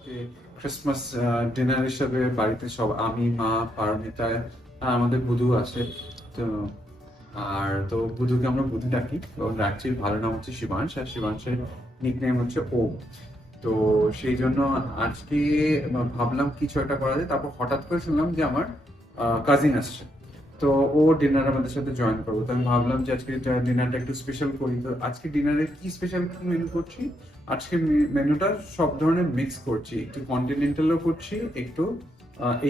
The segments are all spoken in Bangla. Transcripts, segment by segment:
আজকে ক্রিসমাস ডিনার হিসাবে বাড়িতে সব আমি, মা, পারমিতা, আর আমাদের বুধু আছে। তো, আর তো বুধুকে আমরা বুধু ডাকি। এবং অ্যাকচুয়ালি ভালো নাম হচ্ছে শিবাংশ, আর শিবাংশের নিক নেম হচ্ছে ও। তো সেই জন্য আজকে, ভাবলাম কিছু একটা করা যায়। তারপর হঠাৎ করে শুনলাম যে আমার কাজিন আসছে। তো ও ডিনার আমাদের সাথে জয়েন করব। তো আমি ভাবলাম যে আজকে ডিনারটা একটু স্পেশাল করি, তো আজকে ডিনারে কি স্পেশাল মেনু করছি? আজকে মেনুটা সব ধরনের মিক্স করছি। একটু কন্টিনেন্টালও করছি, একটু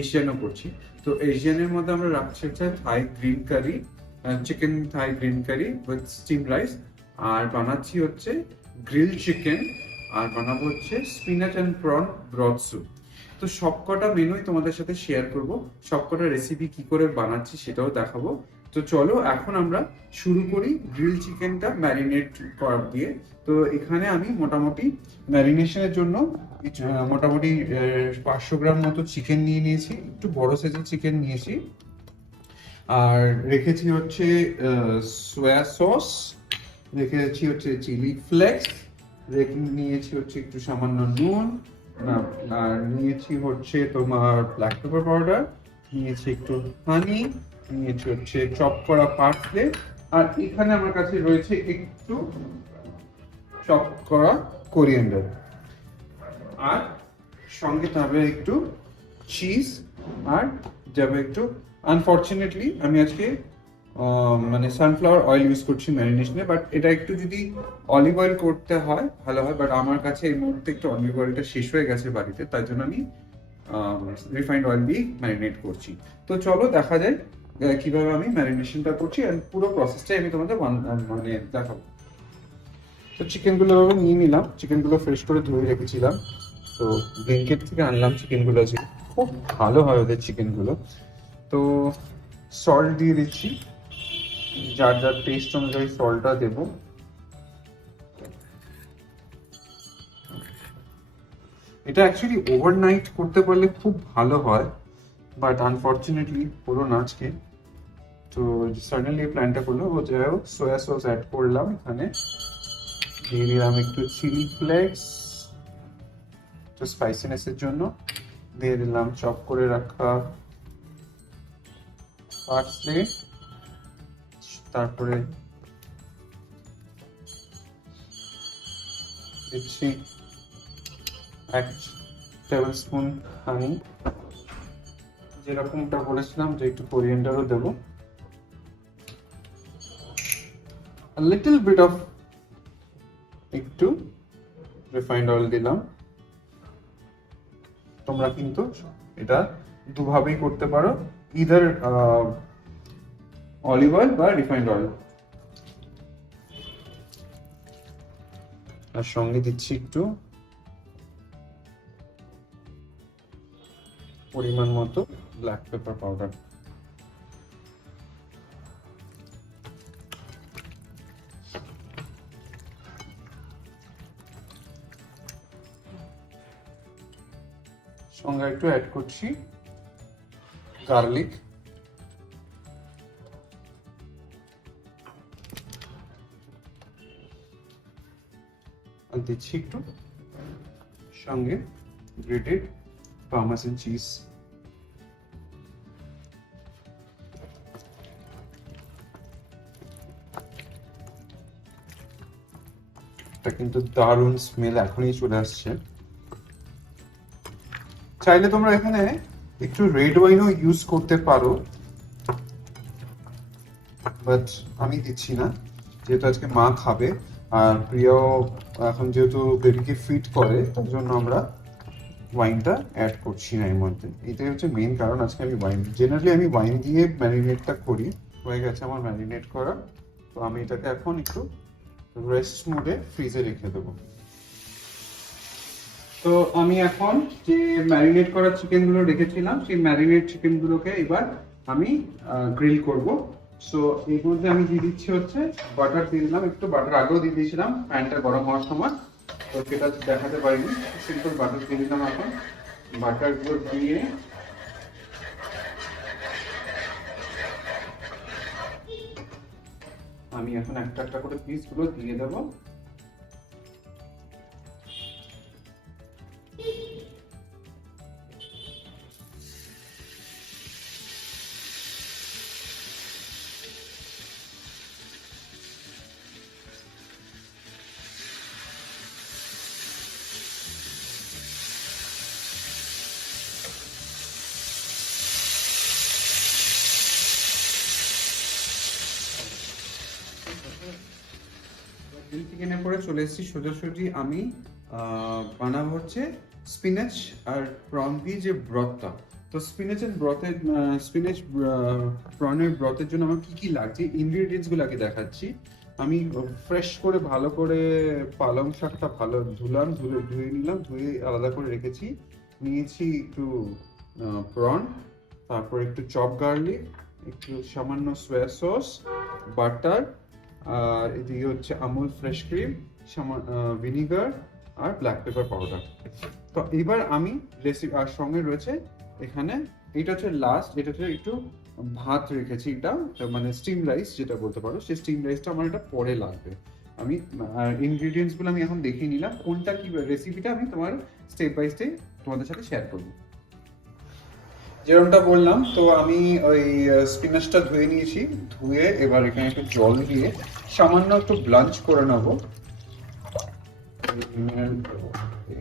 এশিয়ানও করছি। তো এশিয়ানের মধ্যে আমরা রাখছি হচ্ছে Thai green curry chicken Thai green curry with steam rice আর বানাচ্ছি হচ্ছে গ্রিল চিকেন আর বানাবো হচ্ছে spinach and prawn broth soup তো সবকটা মেনুই তোমাদের সাথে শেয়ার করব। সবকটা রেসিপি কি করে বানাচ্ছি সেটাও দেখাবো। তো চলো, এখন আমরা শুরু করি গ্রিল চিকেনটা ম্যারিনেট করা দিয়ে। তো এখানে আমি মোটামুটি ম্যারিনেশনের জন্য মোটামুটি পাঁচশো গ্রাম মতো চিকেন নিয়ে নিয়েছি। একটু বড় সাইজের চিকেন নিয়েছি। আর রেখেছি হচ্ছে সোয়া সস রেখেছি হচ্ছে চিলি ফ্লেক্স রেখে নিয়েছি হচ্ছে একটু সামান্য নুন। আর নিয়েছি হচ্ছে তোমার ব্ল্যাক পেপার পাউডার নিয়েছি একটু হানি নিয়েছি হচ্ছে চপ করা পার্সলে আর এখানে আমার কাছে রয়েছে একটু চপ করা কোরিয়ান্ডার আর সঙ্গে যাবে একটু চিজ আর যাবে একটু আনফর্চুনেটলি আমি আজকে মানে সানফ্লাওয়ার অয়েল ইউজ করছি ম্যারিনেশনে বাট এটা একটু যদি অলিভ অয়েল করতে হয়, ভালো হয় বাট আমার কাছে এই মুহূর্তে একটু অলিভ অয়েলটা শেষ হয়ে গেছে বাড়িতে, তাই জন্য আমি রিফাইন্ড অয়েল দিয়ে ম্যারিনেট করছি। তো চলো দেখা যায় কীভাবে আমি ম্যারিনেশনটা করছি আর পুরো প্রসেসটাই আমি তোমাদের মানে দেখাবো। তো চিকেনগুলো এভাবে নিয়ে নিলাম চিকেনগুলো ফ্রেশ করে ধুয়ে রেখেছিলাম। তো ব্লিঙ্কেট থেকে আনলাম চিকেনগুলো আজকে। খুব ভালো হয় ওদের চিকেনগুলো তো সল্ট দিয়ে দিচ্ছি। যার যার টেস্ট অনুযায়ী সল্টটা দেবো। এটা অ্যাকচুয়ালি ওভারনাইট করতে পারলে খুব ভালো হয় বাট আনফর্চুনেটলি হলো না আজকে। তো সাডেনলি প্ল্যানটা করল ও যাই হোক সোয়া সস অ্যাড করলাম এখানে। দিয়ে দিলাম একটু চিলি ফ্লেক্স একটু স্পাইসিনেসের জন্য। দিয়ে দিলাম চপ করে রাখা পার্সলে তারপরে দিচ্ছি এক টেবিল স্পুন হানি যেরকমটা বলেছিলাম যে একটু কোরিয়েন্ডারও দেবো। লিটল বিট অফ একটু রিফাইন্ড অয়েল দিলাম। তোমরা কিন্তু এটা দুভাবেই করতে পারো। ইদার অলিভ অয়েল বা রিফাইন্ড অয়েল আর সঙ্গে দিচ্ছি একটু পরিমাণ মতো ব্ল্যাক পেপার পাউডার সঙ্গে একটু অ্যাড করছি গার্লিক দিচ্ছি একটু। সঙ্গে গ্রেটেড পার্মেসান চিজ এটা কিন্তু দারুণ স্মেল এখনই চলে আসছে। চাইলে তোমরা এখানে একটু রেড ওয়াইনও ইউজ করতে পারো। বাট আমি দিচ্ছি না, যেহেতু আজকে মা খাবে। আর প্রিয়, এখন যেহেতু বেবিকে ফিট করে, তার জন্য আমরা ওয়াইনটা অ্যাড করছি না এর মধ্যে এটাই হচ্ছে মেন কারণ আজকে আমি ওয়াইন জেনারেলি আমি ওয়াইন দিয়ে ম্যারিনেটটা করি। হয়ে গেছে আমার ম্যারিনেট করা। তো আমি এটাকে এখন একটু রেস্ট মোডে ফ্রিজে রেখে দেবো। তো আমি এখন যে ম্যারিনেট করা চিকেনগুলো রেখেছিলাম, সেই ম্যারিনেট চিকেনগুলোকে এবার আমি গ্রিল করব। সো এর মধ্যে আমি দিয়ে দিচ্ছি হচ্ছে বাটার দিয়ে দিলাম, একটু বাটার আগেও দিয়ে দিয়েছিলাম, প্যানটা গরম হওয়ার সময়। তো সেটা দেখাতে পারিনি সিম্পল বাটার দিয়ে দিলাম এখন। বাটারগুলো দিয়ে আমি এখন একটা একটা করে পিসগুলো দিয়ে দেবো। চিকেনের পরে চলে এসেছি সোজাসুজি আমি বানাবো হচ্ছে স্পিনাচ আর প্রন দিয়ে যে ব্রতটা। তো স্পিনাচের ব্রতের স্পিনাচ প্রনের ব্রতের জন্য আমার কি কি লাগছে ইনগ্রেডিয়েন্টসগুলো আগে দেখাচ্ছি। আমি ফ্রেশ করে ভালো করে পালং শাকটা ভালো ধুলাম, ধুয়ে ধুয়ে নিলাম, ধুয়ে আলাদা করে রেখেছি। নিয়েছি একটু প্রন, তারপর একটু চপ গার্লিক, একটু সামান্য সোয়া সস বাটার আর এদিকে হচ্ছে আমুল ফ্রেশ ক্রিম ভিনিগার আর ব্ল্যাক পেপার পাউডার তো এবার আমি রেসিপি আর সঙ্গে রয়েছে এখানে, এটা হচ্ছে লাস্ট এটা হচ্ছে একটু ভাত রেখেছি এটা মানে স্টিম রাইস যেটা বলতে পারো, সেই স্টিম রাইসটা আমার এটা পরে লাগবে। আমি ইনগ্রিডিয়েন্টসগুলো আমি এখন দেখিয়ে নিলাম, কোনটা কি রেসিপিটা আমি তোমার স্টেপ বাই স্টেপ তোমাদের সাথে শেয়ার করব। যেরকমটা বললাম, তো আমি ওই স্পিনাচটা ধুয়ে নিয়েছি। ধুয়ে এবার এখানে একটু জল দিয়ে সামান্য একটু ব্লাঞ্চ করে নেব।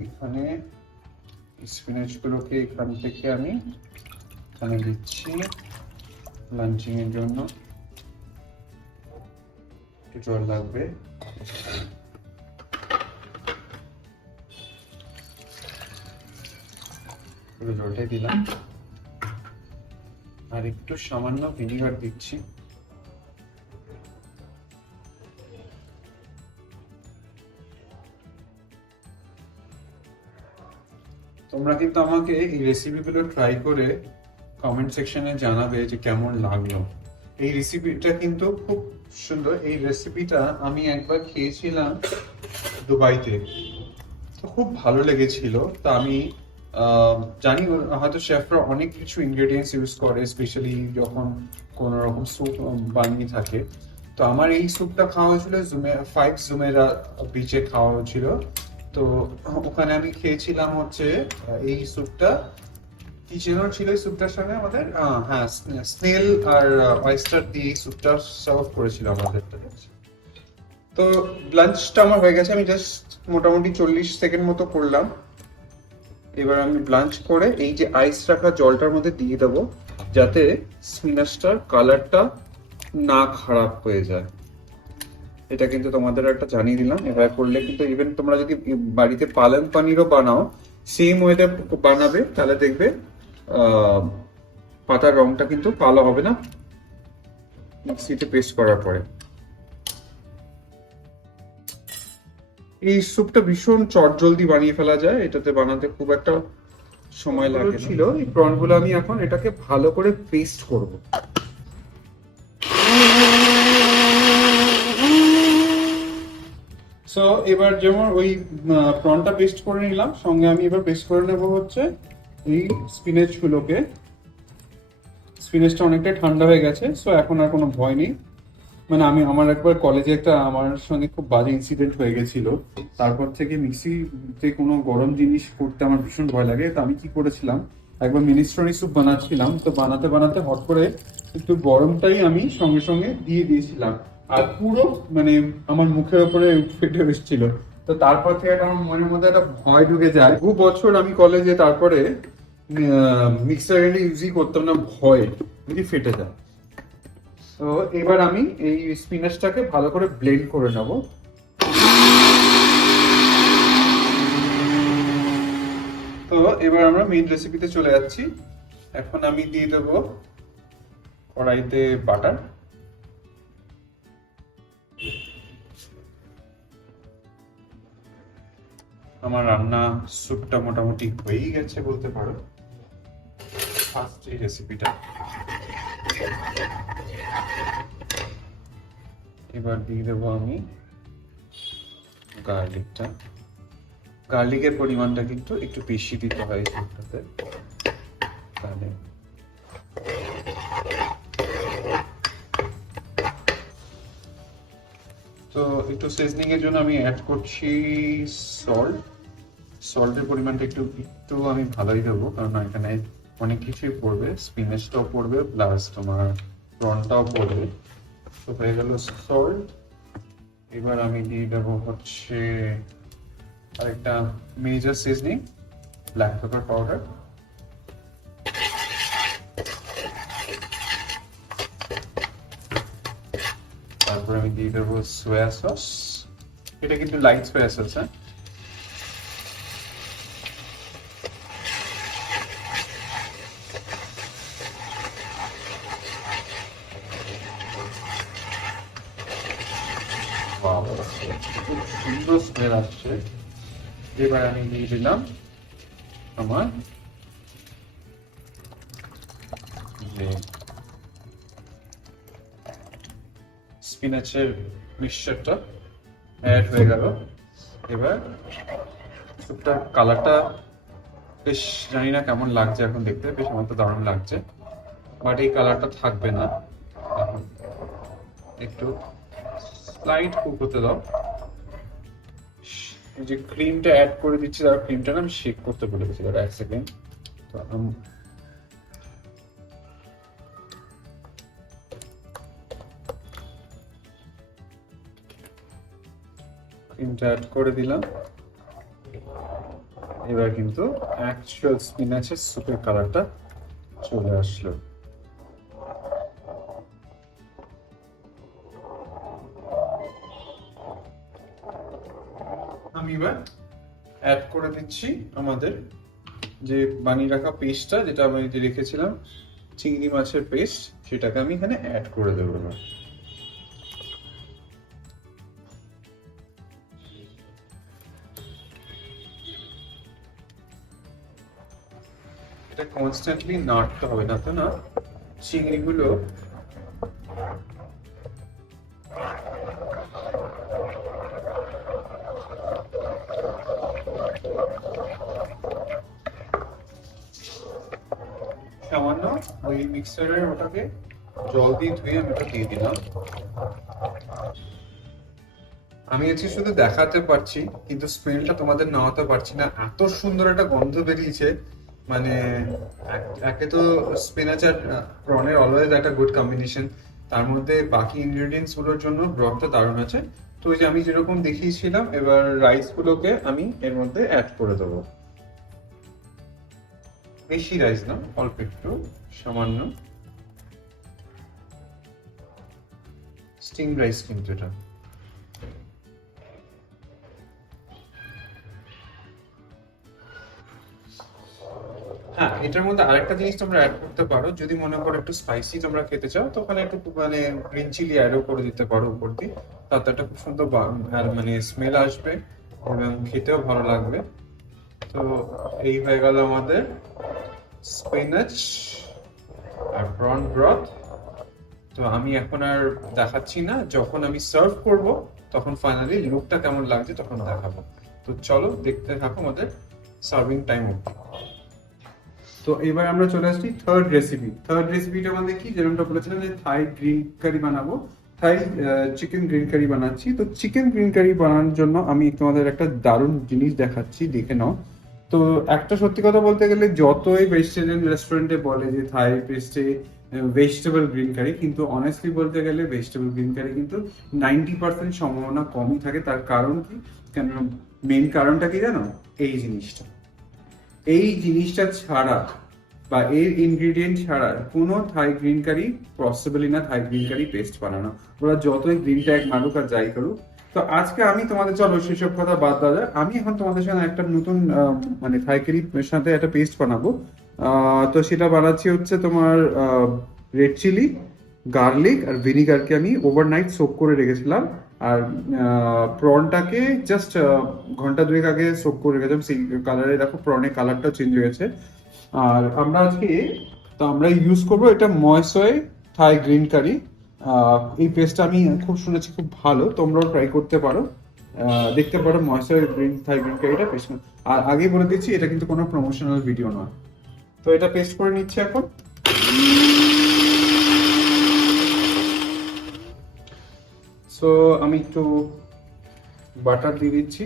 এখানে স্পিনাচ গুলোকে এখান থেকে আমি এখানে দিচ্ছি লাঞ্চিং এর জন্য। একটু জল লাগবে। জলটাই দিলাম। আর একটু সামান্য ভিনিগার দিচ্ছি। তোমরা কিন্তু আমাকে এই রেসিপিগুলো ট্রাই করে কমেন্ট সেকশনে জানাবে যে কেমন লাগল। এই রেসিপিটা কিন্তু খুব সুন্দর। এই রেসিপিটা আমি একবার খেয়েছিলাম দুবাইতে। তো খুব ভালো লেগেছিল। তা আমি জানি, হয়তো শেফরা অনেক কিছু ইনগ্রেডিয়েন্টস ইউজ করে স্পেশালি যখন কোনো রকম স্যুপ বানিয়ে থাকে। তো আমার এই স্যুপটা খাওয়া হয়েছিল জুমে ফাইভ জুমেরা বিচে খাওয়া হয়েছিল। তো ওখানে আমি খেয়েছিলাম হচ্ছে এই স্যুপটা কি যেন ছিল এই স্যুপটার সঙ্গে আমাদের হ্যাঁ স্নেল আর অয়েস্টার দিয়ে এই স্যুপটা সার্ভ করেছিল আমাদের। তো লাঞ্চটা আমার হয়ে গেছে, আমি জাস্ট মোটামুটি চল্লিশ সেকেন্ড মতো করলাম। এবার আমি ব্লাঞ্চ করে এই যে আইস রাখা জলটার মধ্যে দিয়ে দেবো, যাতে স্পিনাচটার কালারটা না খারাপ হয়ে যায়। এটা কিন্তু তোমাদের একটা জানিয়ে দিলাম। এবার করলে কিন্তু ইভেন তোমরা যদি বাড়িতে পালন পানিরও বানাও সেম ওয়েতে বানাবে, তাহলে দেখবে পাতার রংটা কিন্তু কালো হবে না। মিক্সিতে পেস্ট করার পরে। এই স্যুপটা ভীষণ চটজলদি বানিয়ে ফেলা যায় এটাতে বানাতে খুব একটা সময় লাগে ছিল এই প্রনগুলো আমি এখন এটাকে ভালো করে পেস্ট করব। সো এবার যেমন ওই প্রনটা পেস্ট করে নিলাম সঙ্গে আমি এবার পেস্ট করে নেব হচ্ছে এই স্পিনেচ গুলোকে। স্পিনেচটা অনেকটা ঠান্ডা হয়ে গেছে সো এখন আর কোনো ভয় নেই। মানে আমি আমার একবার কলেজে একটা আমার সঙ্গে খুব বাজে ইনসিডেন্ট হয়ে গেছিল। তারপর থেকে মিক্সিতে কোনো গরম জিনিস করতে আমার ভীষণ ভয় লাগে। তো আমি কি করেছিলাম? একবার মিনিস্ট্রনি স্যুপ বানাচ্ছিলাম। তো বানাতে বানাতে হট করে একটু গরমটাই আমি সঙ্গে সঙ্গে দিয়ে দিয়েছিলাম। আর পুরো মানে আমার মুখের উপরে ফেটে এসেছিল। তো তারপর থেকে একটা আমার মনের মধ্যে একটা ভয় ঢুকে যায়। দু বছর আমি কলেজে তারপরে মিক্সার গ্রাইন্ডার ইউজই করতাম না, ভয়। যদি ফেটে যায়? তো এবার আমি এই স্পিনাচটাকে ভালো করে ব্লেন্ড করে নেব। তো এবার আমরা মেইন রেসিপিতে চলে যাচ্ছি। এখন আমি দিয়ে দেব কড়াইতে বাটার আমার রান্না স্যুপটা মোটামুটি হয়েই গেছে বলতে পারো। ফার্স্ট এই রেসিপিটা এবার দিয়ে দেবো আমি গার্লিকটা গার্লিকের পরিমাণটা কিন্তু একটু বেশি দিতে হয় স্যুপটাতে তাহলে তো একটু সিজনিং এর জন্য আমি অ্যাড করছি সল্ট সল্টের পরিমাণটা একটু একটু আমি ভালোই দেবো, কারণ এখানে অনেক কিছুই পড়বে স্পিনাচটাও পড়বে প্লাস তোমার প্রনটাও পড়বে। তো হয়ে গেল সল্ট এবার আমি দিয়ে দেবো হচ্ছে আরেকটা major seasoning black pepper powder তারপর আমি দিয়ে দেবো সোয়া সস এটা কিন্তু লাইট সোয়া সস হ্যাঁ Wow, খুব সুন্দর স্মেল আসছে এবার আমি নিয়ে দিলাম আমার যে স্পিনাচের মিক্সচারটা অ্যাড হয়ে গেল এবার স্যুপটার কালারটা বেশ জানি না কেমন লাগছে এখন দেখতে বেশ আমার তো দারুণ লাগছে বাট এই কালারটা থাকবে না। একটু স্লাইড কুক হতে দাও। যে ক্রিমটা অ্যাড করে দিচ্ছি তার ক্রিমটা আমি শেক করতে ভুলে গেছি। দাঁড়া এক সেকেন্ড তো ক্রিমটা অ্যাড করে দিলাম। এবার কিন্তু অ্যাকচুয়াল স্পিনাচের সুপের কালারটা চলে আসলো। এবার অ্যাড করে দিচ্ছি আমাদের যে বানিয়ে রাখা পেস্টটা যেটা আমি যে রেখেছিলাম, চিংড়ি মাছের পেস্ট সেটাকে আমি এখানে অ্যাড করে দেবো এবার। এটা কনস্ট্যান্টলি নাড়তে হবে, না তো না? চিংড়িগুলো ওই মিক্সারের ওটাকে জল দিয়ে ধুয়ে আমি ওটা দিয়ে দিলাম। আমি আজকে শুধু দেখাতে পারছি, কিন্তু স্মেলটা তোমাদের নামাতে পারছি না। এত সুন্দর একটা গন্ধ বেরিয়েছে। মানে একে তো স্পিনাচ আর প্রনের অলওয়েজ একটা গুড কম্বিনেশন তার মধ্যে বাকি ইনগ্রেডিয়েন্টসগুলোর জন্য ব্রথটা দারুণ আছে। তো ওই যে আমি যেরকম দেখিয়েছিলাম, এবার রাইস গুলোকে আমি এর মধ্যে অ্যাড করে দেবো। বেশি রাইস না, অল্প একটু, সামান্য। স্টিম রাইস কিন্তু এটা। হ্যাঁ এটার মধ্যে আরেকটা জিনিস তোমরা অ্যাড করতে পারো। যদি মনে করো একটু স্পাইসি তোমরা খেতে চাও, তো ওখানে একটু মানে গ্রিন চিলি অ্যাডও করে দিতে পারো উপর দিয়ে। তাতে একটা খুব সুন্দর মানে স্মেল আসবে এবং খেতেও ভালো লাগবে। তো এই হয়ে গেল আমাদের স্পিনাচ আর প্রন ব্রথ তো আমি এখন আর দেখাচ্ছি না। যখন আমি সার্ভ করব, তখন ফাইনালি লুকটা কেমন লাগছে তখন দেখাবো। তো চলো দেখতে থাকো আমাদের সার্ভিং টাইম অব্দি তো এবার আমরা চলে আসছি থার্ড রেসিপি থার্ড রেসিপিটা আমাদের কি? যেরকমটা বলেছিলাম যে থাই গ্রিন কারি বানাবো। থাই চিকেন গ্রিন কারি বানাচ্ছি। তো চিকেন গ্রিন কারি বানানোর জন্য আমি তোমাদের একটা দারুণ জিনিস দেখাচ্ছি। দেখে নাও। তো একটা সত্যি কথা বলতে গেলে যতই ভেজিটেরিয়ান রেস্টুরেন্টে বলে যে থাই পেস্টে ভেজিটেবল গ্রিন কারি কিন্তু অনেস্টলি বলতে গেলে ভেজিটেবল গ্রিন কারি কিন্তু নাইনটি পার্সেন্ট সম্ভাবনা কমই থাকে। তার কারণ কি? কেন? মেন কারণটা কি জানো? এই জিনিসটা। এই জিনিসটা ছাড়া বা এর ইনগ্রিডিয়েন্ট ছাড়া কোনো থাই গ্রিন কারি পসিবলই না, থাই গ্রিন কারি পেস্ট বানানো। ওরা যতই গ্রিন ট্যাগ মারুক আর যাই করুক তো আজকে আমি তোমাদের, চলো সেসব কথা বাদ দাদা আমি এখন তোমাদের সাথে একটা নতুন মানে থাই কারির সাথে একটা পেস্ট বানাবো। তো সেটা বানাচ্ছি হচ্ছে তোমার রেড চিলি গার্লিক আর ভিনিগারকে আমি ওভারনাইট সোক করে রেখেছিলাম। আর প্রনটাকে জাস্ট ঘণ্টা দুয়েক আগে সোক করে রেখেছিলাম। সেই কালারে দেখো প্রনের কালারটা চেঞ্জ হয়েছে আর আমরা আজকে, তো আমরা ইউজ করব এটা ময়সয় থাই গ্রিন কারি এই পেস্টটা আমি খুব শুনেছি, খুব ভালো। তোমরাও ট্রাই করতে পারো। দেখতে পারো ময়সয় গ্রিন থাই গ্রিন কারিটা পেস্ট আর আগে বলে দিচ্ছি, এটা কিন্তু কোনো প্রমোশনাল ভিডিও নয়। তো এটা পেস্ট করে নিচ্ছি এখন। সো আমি একটু বাটার দিয়ে দিচ্ছি।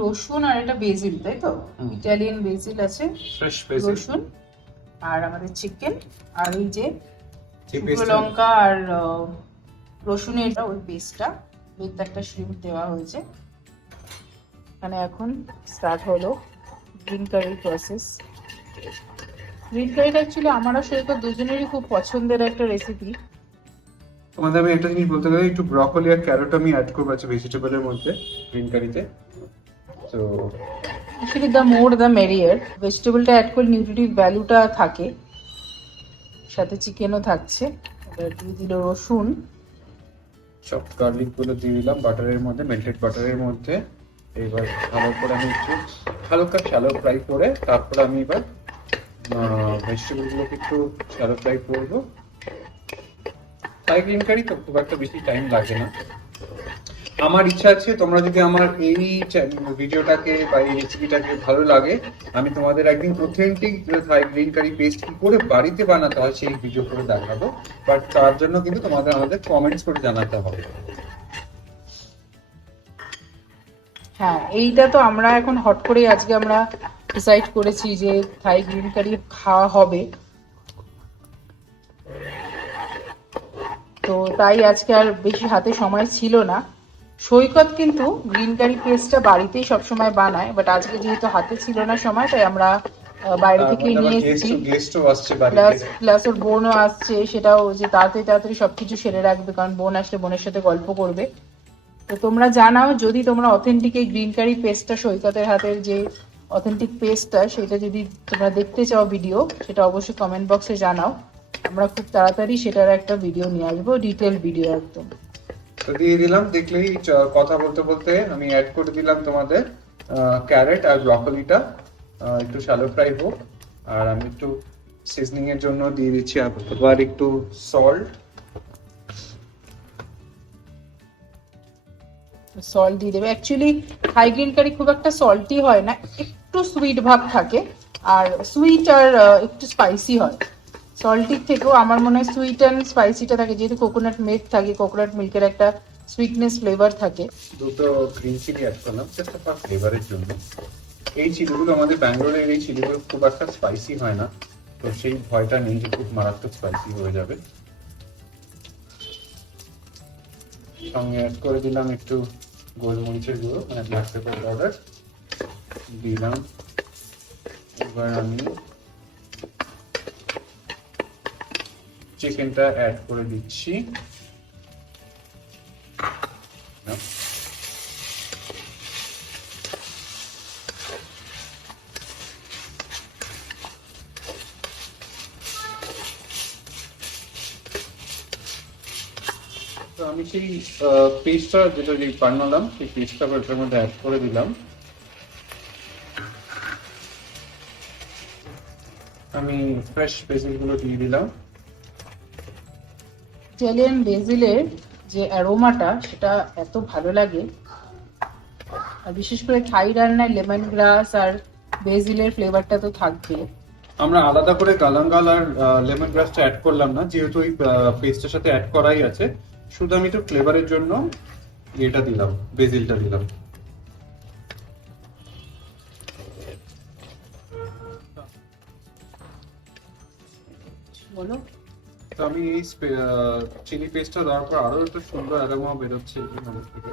রসুন আর এটা বেজিল তাই তো? ইটালিয়ান বেজিল আছে। রসুন আর আমাদের চিকেন আর ওই যে শুকনো লঙ্কা আর রসুনের ওই পেস্টটা উইথ একটা শ্রিম দেওয়া হয়েছে। মানে এখন স্টার্ট হলো গ্রিন কারি প্রসেস গ্রিন কারিটা অ্যাকচুয়ালি আমার আর সৈকত দুজনেরই খুব পছন্দের একটা রেসিপি তোমাদের আমি একটা জিনিস বলতে গেলে একটু ব্রকলি আর ক্যারট আমি অ্যাড করব আছে ভেজিটেবলের মধ্যে গ্রিন কারিতে তো actually the more the merrier ভেজিটেবলটা add করলে নিউট্রিটিভ ভ্যালুটা থাকে। সাথে চিকেনও থাকছে। দিয়ে দিল রসুন। সব গার্লিকগুলো দিয়ে দিলাম বাটারের মধ্যে মেল্টেড বাটারের মধ্যে। এবার ভালো করে আমি একটু হালকা শ্যালো ফ্রাই করে তারপর আমি এবার ভেজিটেবল গুলোকে একটু শ্যালো ফ্রাই করব। তাই গ্রিন কারি তো খুব একটা বেশি টাইম লাগে না। আমার ইচ্ছা আছে, তোমরা যদি আমার এই ভিডিওটাকে বা এই রেসিপিটাকে ভালো লাগে, আমি তোমাদের একদিন authentic Thai green curry paste কি করে বাড়িতে বানাতে হয় সেই ভিডিও করে দেখাবো। বাট তার জন্য কিন্তু তোমাদের আমাদের কমেন্টস করে জানাতে হবে। হ্যাঁ এইটা তো আমরা এখন হট করে আজকে আমরা ডিসাইড করেছি যে থাই গ্রিন কারি খাওয়া হবে। তো তাই আজকে আর বেশি হাতে সময় ছিল না। সৈকত কিন্তু গ্রিন কারি পেস্টটা বাড়িতেই সবসময় বানায় বাট আজকে যেহেতু হাতে ছিল না সময় তাই আমরা বাইরে থেকে নিয়ে এসেছি। প্লাস প্লাস ওর বোনও আসছে সেটাও যে তাড়াতাড়ি তাড়াতাড়ি সবকিছু সেরে রাখবে কারণ বোন আসলে বোনের সাথে গল্প করবে। তো তোমরা জানাও যদি তোমরা অথেন্টিক এই গ্রিন কারি পেস্টটা সৈকতের হাতের যে অথেন্টিক পেস্টটা সেটা যদি তোমরা দেখতে চাও ভিডিও সেটা অবশ্যই কমেন্ট বক্সে জানাও। আমরা খুব তাড়াতাড়ি সেটার একটা ভিডিও নিয়ে আসব ডিটেল ভিডিও একদম। তো দিয়ে দিলাম, দেখলেই কথা বলতে বলতে আমি অ্যাড করে দিলাম তোমাদের ক্যারেট আর ব্রকলিটা একটু শ্যালো ফ্রাই হোক, আর আমি একটু সিজনিং এর জন্য দিয়ে দিচ্ছি আবার একটু সল্ট সল্ট দিয়ে দেবে। অ্যাকচুয়ালি হাই গ্রিন কারি খুব একটা সল্টি হয় না, একটু সুইট ভাব থাকে, আর সুইট আর একটু স্পাইসি হয়। সল্টির থেকেও আমার মনে হয় সুইট অ্যান্ড স্পাইসিটা থাকে। যেহেতু কোকোনাট মিল্ক থাকে কোকোনাট মিল্কের একটা সুইটনেস ফ্লেভার থাকে। দুটো গ্রিন চিলি অ্যাড করলাম জাস্ট ফর ফ্লেভারের জন্য। এই চিলিগুলো আমাদের ব্যাঙ্গালোরের এই চিলিগুলো খুব একটা স্পাইসি হয় না। তো সেই ভয়টা নেই যে খুব মারাত্মক স্পাইসি হয়ে যাবে। সঙ্গে অ্যাড করে দিলাম একটু গোলমরিচের গুঁড়ো মানে ব্ল্যাক পেপার পাউডার দিলাম। এবার আমি চিকেনটা অ্যাড করে দিচ্ছি। আমি সেই পেস্টটা যেটা যে বানালাম, সেই পেস্টটা ওটার মধ্যে অ্যাড করে দিলাম। আমি ফ্রেশ বেসিলগুলো দিয়ে দিলাম। ইটালিয়ান বেজিলের যে অ্যারোমাটা সেটা এত ভালো লাগে। আর বিশেষ করে থাই রান্নায় লেমন গ্রাস আর বেজিলের ফ্লেভারটা তো থাকবে। আমরা আলাদা করে গালাঙ্গাল আর লেমন গ্রাসটা অ্যাড করলাম না যেহেতু ওই পেস্টের সাথে অ্যাড করাই আছে। শুধু আমি একটু ফ্লেভারের জন্য এটা দিলাম বেজিলটা দিলাম। বলো। তো আমি এই চিলি পেস্টটা দেওয়ার পর আরও একটা সুন্দর অ্যারোমা বেরোচ্ছে মধ্যে থেকে।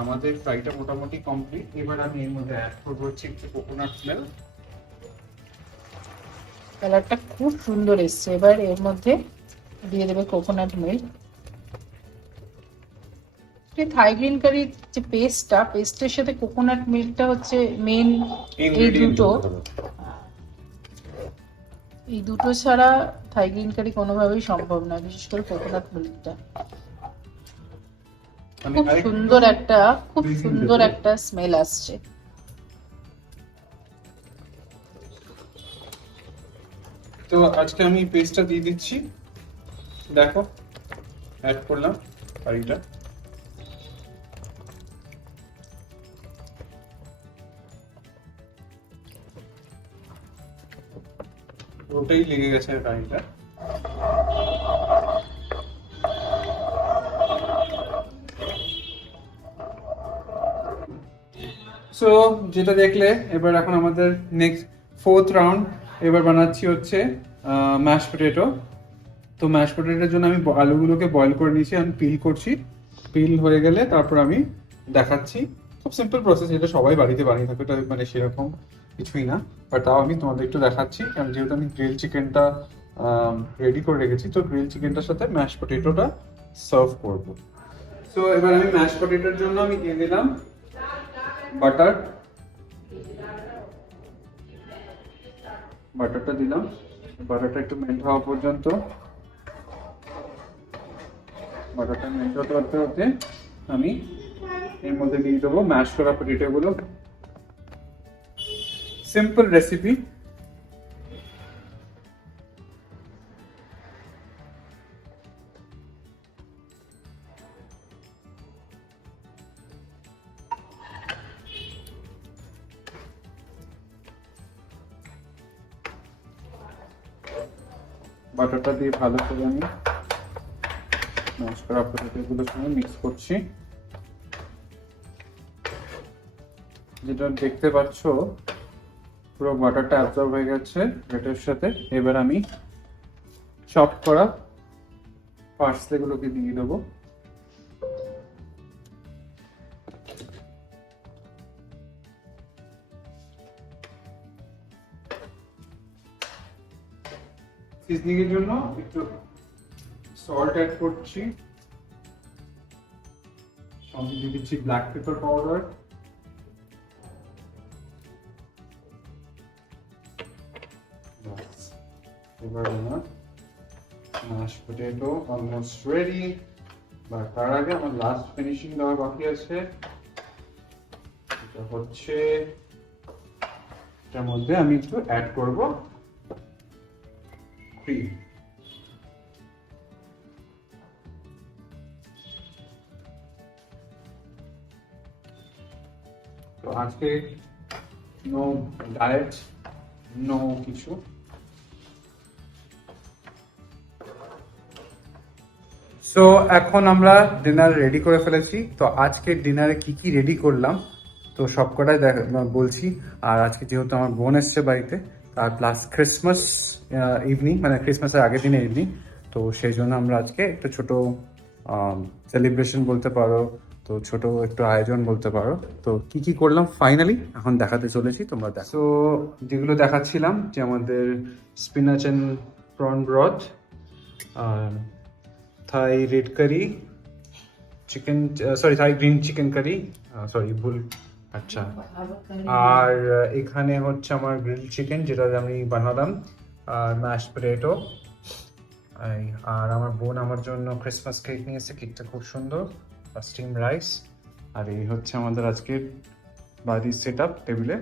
আমাদের ফ্রাইটা মোটামুটি কমপ্লিট এবার আমি এর মধ্যে অ্যাড করব হচ্ছে একটু কোকোনাট ফ্লেভার কালারটা খুব সুন্দর এসছে। এবার এর মধ্যে দিয়ে দেবে কোকোনাট মিল্ক থাই গ্রিন কারির যে পেস্টটা পেস্টের সাথে কোকোনাট মিল্কটা হচ্ছে মেন এই দুটো। এই দুটো ছাড়া থাই গ্রিন কারি কোনোভাবেই সম্ভব না বিশেষ করে কোকোনাট মিল্কটা আমি খুব সুন্দর একটা খুব সুন্দর একটা স্মেল আসছে। তো আজকে আমি পেস্টটা দিয়ে দিচ্ছি। দেখো অ্যাড করলাম কারিটা ওটাই লেগে গেছে কারিটা সো যেটা দেখলে, এবার এখন আমাদের নেক্সট ফোর্থ রাউন্ড এবার বানাচ্ছি হচ্ছে ম্যাশ পটেটো তো ম্যাশ পটেটোর জন্য আমি আলুগুলোকে বয়েল করে নিয়েছি আমি পিল করছি। পিল হয়ে গেলে তারপর আমি দেখাচ্ছি। খুব সিম্পল প্রসেস এটা সবাই বাড়িতে বানিয়ে থাকে মানে সেরকম। কিছুই না বাট তাও আমি তোমাদের একটু দেখাচ্ছি। কারণ যেহেতু আমি গ্রিল চিকেনটা রেডি করে রেখেছি, তো গ্রিল চিকেনটার সাথে ম্যাশ পটেটোটা সার্ভ করব। সো এবার আমি ম্যাশ পটেটোর জন্য আমি দিয়ে দিলাম বাটার বাটারটা দিলাম। বাটারটা একটু মেল্ট হওয়া পর্যন্ত। বাটারটা মেল্ট হতে হতে হতে আমি এর মধ্যে দিয়ে দেবো ম্যাশ করা পটেটো গুলো সিম্পল রেসিপি বাটারটা দিয়ে ভালো করে আমি ম্যাশ করা পটেটোগুলোর সঙ্গে মিক্স করছি। যেটা দেখতে পাচ্ছ পুরো বাটারটা অ্যাবজর্ব হয়ে গেছে ব্রেডের সাথে। এবার আমি চপ করা পার্সলেগুলোকে দিয়ে দেবো। সিজনিং এর জন্য একটু সল্ট অ্যাড করছি। সঙ্গে দিয়ে দিচ্ছি ব্ল্যাক পেপার পাউডার এবার আমার ম্যাশ পটেটো অলমোস্ট রেডি বা তার আগে আমার লাস্ট ফিনিশিং দেওয়া বাকি আছে। এটা হচ্ছে, এটার মধ্যে আমি একটু অ্যাড করব ক্রিম তো আজকে নো ডায়েট নো কিছু। সো এখন আমরা ডিনার রেডি করে ফেলেছি। তো আজকে ডিনারে কি কি রেডি করলাম, তো সবকটাই বলছি। আর আজকে যেহেতু আমার বোন এসছে বাড়িতে আর প্লাস ক্রিসমাস ইভিনিং মানে ক্রিসমাসের আগের দিনে ইভিনিং তো সেই জন্য আমরা আজকে একটা ছোট সেলিব্রেশন বলতে পারো, তো ছোট একটু আয়োজন বলতে পারো। তো কি কি করলাম ফাইনালি এখন দেখাতে চলেছি, তোমরা দেখো। তো যেগুলো দেখাচ্ছিলাম, যে আমাদের spinach and prawn broth R Thai red curry chicken sorry Thai green chicken curry sorry ভুল আচ্ছা। আর আহ, এখানে হচ্ছে আমার গ্রিল চিকেন যেটা আমি বানালাম আর ম্যাশ পটেটো আর আমার বোন আমার জন্য ক্রিসমাস কেক নিয়েছে কেকটা খুব সুন্দর আর স্টিম রাইস আর এই হচ্ছে আমাদের আজকের বাড়ির সেট আপ টেবিলে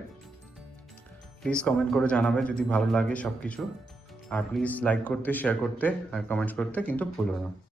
প্লিজ কমেন্ট করে জানাবে যদি ভালো লাগে সব কিছু আর প্লিজ লাইক করতে শেয়ার করতে আর কমেন্ট করতে কিন্তু ভুলো না।